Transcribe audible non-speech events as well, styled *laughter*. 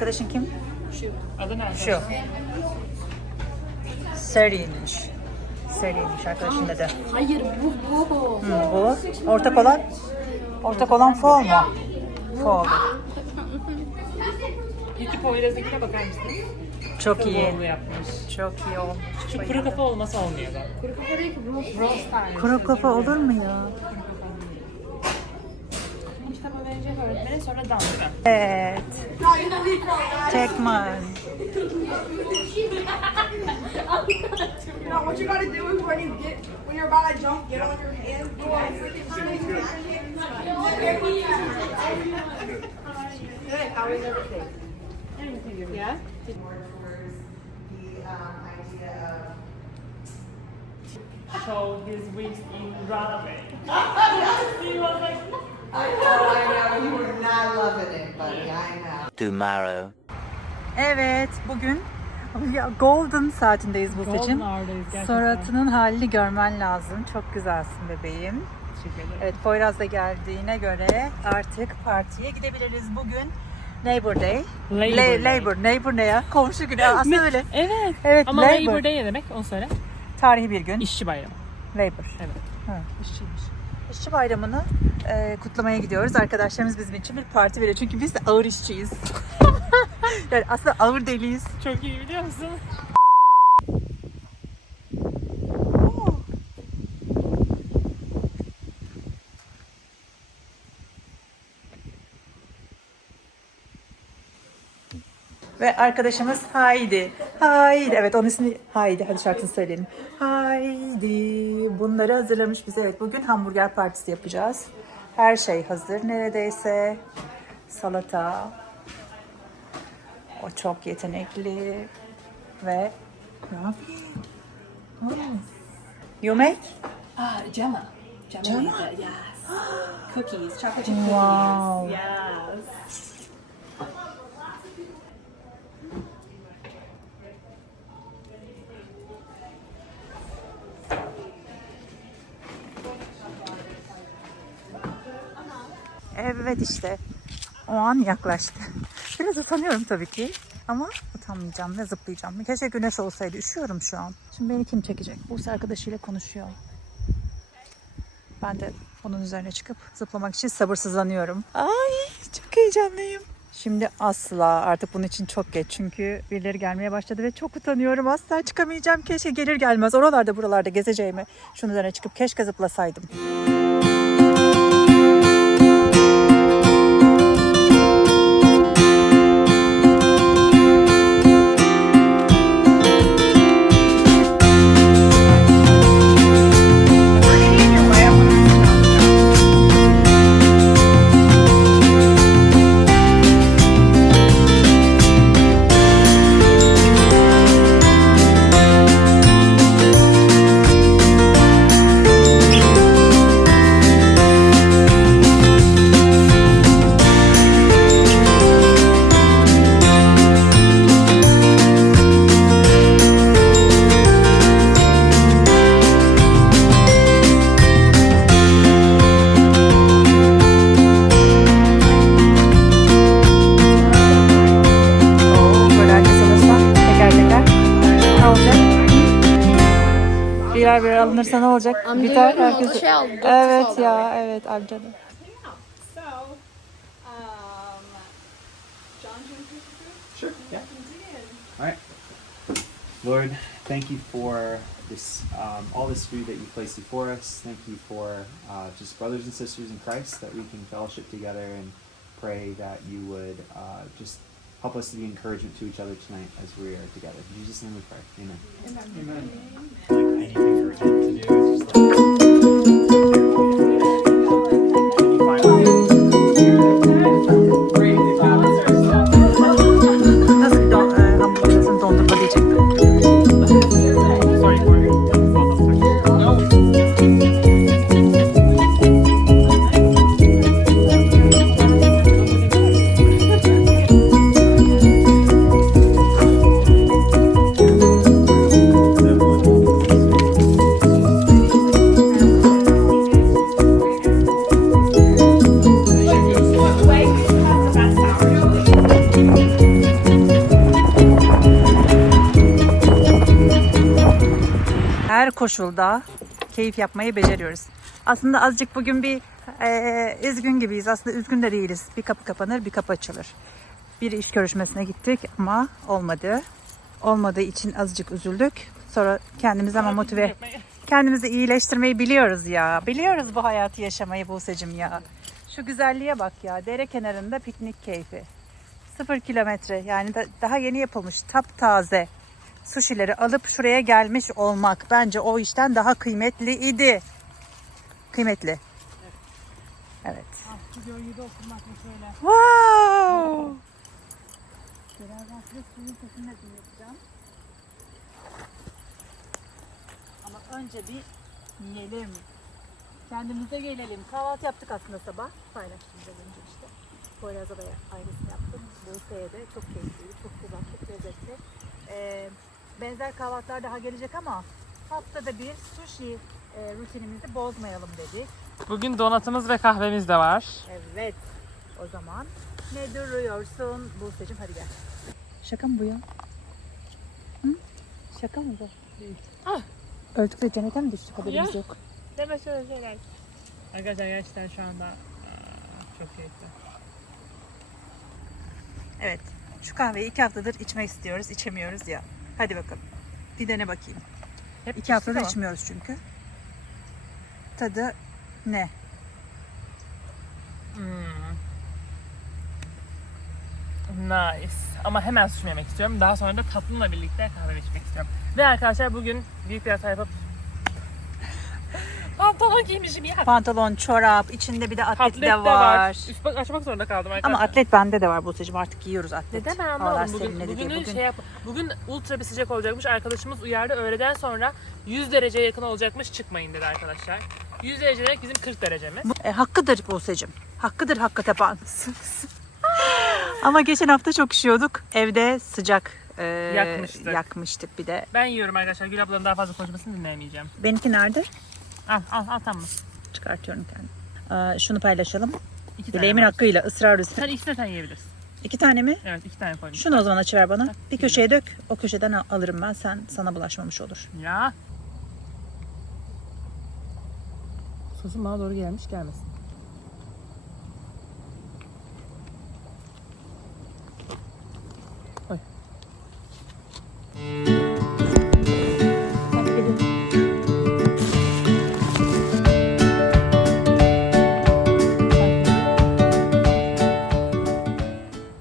arkadaşın kim? Şu. Adı ne? Şu. Seriymiş. Seriymiş arkadaşın dedi. Hayır bu bu. Hı, bu. Ortak olan? Ortak olan fol mu? Fol. İki Poyraz'ınkine bakar mısınız? Çok iyi. Yapmış. Çok iyi olmuş. Şu kuru kafa olmasa olmuyor bak. Kuru kafa değil ki bu. Rose tane. Kuru kafa olur mu ya? Bu kitabı verecek öğretmene sonra dans? Evet. Tekman. You what you gotta do is when you get when you're about to jump, get on your hands, go on Good. How is everything? Yeah. Show his wings in runaway. *laughs* he was like, I know, I know. You were not loving it, buddy. I know. tomorrow. Evet, bugün ya Golden saatindeyiz bu seçim. Suratının halini görmen lazım. Çok güzelsin bebeğim. Evet, Poyraz da geldiğine göre artık partiye gidebiliriz. Bugün Labor Day. Labor La- Day. Labor, Labor ne ya? Komşu günü. Aslında öyle. Evet. Evet, Ama Labor. Labor Day ne demek? Onu söyle. Tarihi bir gün. İşçi bayramı. Labor. Evet. Ha, işçiymiş. İşçi bayramını e, kutlamaya gidiyoruz. Arkadaşlarımız bizim için bir parti veriyor. Çünkü biz de ağır işçiyiz. *laughs* yani aslında ağır deliyiz. Çok iyi biliyor musun? Ve arkadaşımız Haydi. Haydi. Evet onun ismi Haydi. Hadi şarkısını söyleyelim. Haydi. Bunları hazırlamış bize. Evet bugün hamburger partisi yapacağız. Her şey hazır neredeyse. Salata. O çok yetenekli. Ve ne yapayım? Hmm. You make? Uh, Gemma. Gemma. it, Yes. *gasps* cookies. Chocolate chip cookies. Wow. Yes. Evet işte. O an yaklaştı. Biraz utanıyorum tabii ki. Ama utanmayacağım ve zıplayacağım. Keşke güneş olsaydı. Üşüyorum şu an. Şimdi beni kim çekecek? Buse arkadaşıyla konuşuyor. Ben de onun üzerine çıkıp zıplamak için sabırsızlanıyorum. Ay çok heyecanlıyım. Şimdi asla artık bunun için çok geç. Çünkü birileri gelmeye başladı ve çok utanıyorum. Asla çıkamayacağım. Keşke gelir gelmez oralarda buralarda gezeceğimi şunun üzerine çıkıp keşke zıplasaydım. Oo, Birer birer alınırsa ne olacak? Amca Biter yok mu? Herkes. şey aldı, dokuz Evet aldı. ya evet amca da. So, um, John, do you want to Sure. Yeah. All right. Lord, thank you for this, um, all this food that you placed before us. Thank you for uh, just brothers and sisters in Christ that we can fellowship together and pray that you would uh, just help us to be encouragement to each other tonight as we are together. In Jesus' name we pray. Amen. Amen. Like anything urgent to do, it's just like. Her koşulda keyif yapmayı beceriyoruz. Aslında azıcık bugün bir e, üzgün gibiyiz. Aslında üzgün de değiliz. Bir kapı kapanır, bir kapı açılır. Bir iş görüşmesine gittik ama olmadı. Olmadığı için azıcık üzüldük. Sonra kendimizi ama motive, kendimizi iyileştirmeyi biliyoruz ya. Biliyoruz bu hayatı yaşamayı Buse'cim ya. Şu güzelliğe bak ya. Dere kenarında piknik keyfi. Sıfır kilometre yani da, daha yeni yapılmış taptaze sushileri alıp şuraya gelmiş olmak bence o işten daha kıymetli idi. Kıymetli. Evet. Wow! Ama önce bir yiyelim. Kendimize gelelim. Kahvaltı yaptık aslında sabah. Paylaştım biraz önce işte. Poyraz'a da aynısını yaptım. Buse'ye de çok keyifliydi. Çok güzel, çok lezzetli. Ee, benzer kahvaltılar daha gelecek ama haftada bir sushi e, rutinimizi bozmayalım dedik. Bugün donatımız ve kahvemiz de var. Evet. O zaman ne duruyorsun Buse'cim hadi gel. Şaka mı bu ya? Hı? Şaka mı bu? Ah. Öldük ve cennete mi düştük haberimiz Ya. yok. Deme şöyle şeyler. Arkadaşlar gerçekten şu anda aa, çok keyifli. Evet. Şu kahveyi iki haftadır içmek istiyoruz. içemiyoruz ya. Hadi bakalım. Bir dene bakayım. Hep İki içtik ama. içmiyoruz çünkü. Tadı ne? Hmm. Nice. Ama hemen sushi yemek istiyorum. Daha sonra da tatlımla birlikte kahve içmek istiyorum. Ve arkadaşlar bugün büyük bir hata yapıp pantolon giymişim ya. Pantolon, çorap, içinde bir de atlet, Atlet de var. Üst bak açmak zorunda kaldım arkadaşlar. Ama atlet bende de var Buse'cim artık giyiyoruz atlet. Neden ben anlamadım. Bugün, bugünün Bugün şey yap, bugün ultra bir sıcak olacakmış. Arkadaşımız uyardı. Öğleden sonra 100 dereceye yakın olacakmış. Çıkmayın dedi arkadaşlar. 100 derece demek bizim 40 derecemiz. E, hakkıdır Buse'cim. Hakkıdır hakkı tapan. *laughs* Ama geçen hafta çok üşüyorduk. Evde sıcak e, Yakmıştık. yakmıştık bir de. Ben yiyorum arkadaşlar. Gül ablanın daha fazla konuşmasını dinleyemeyeceğim. Benimki nerede? Al al al tamam. Çıkartıyorum kendim. Aa, şunu paylaşalım. İki tane Bileğimin var. hakkıyla ısrar üstüne. Sen ikisini sen yiyebilirsin. İki tane mi? Evet iki tane koydum. Şunu o zaman açıver bana. Bir köşeye dök. O köşeden al- alırım ben. Sen sana bulaşmamış olur. Ya. Sosun bana doğru gelmiş gelmesin.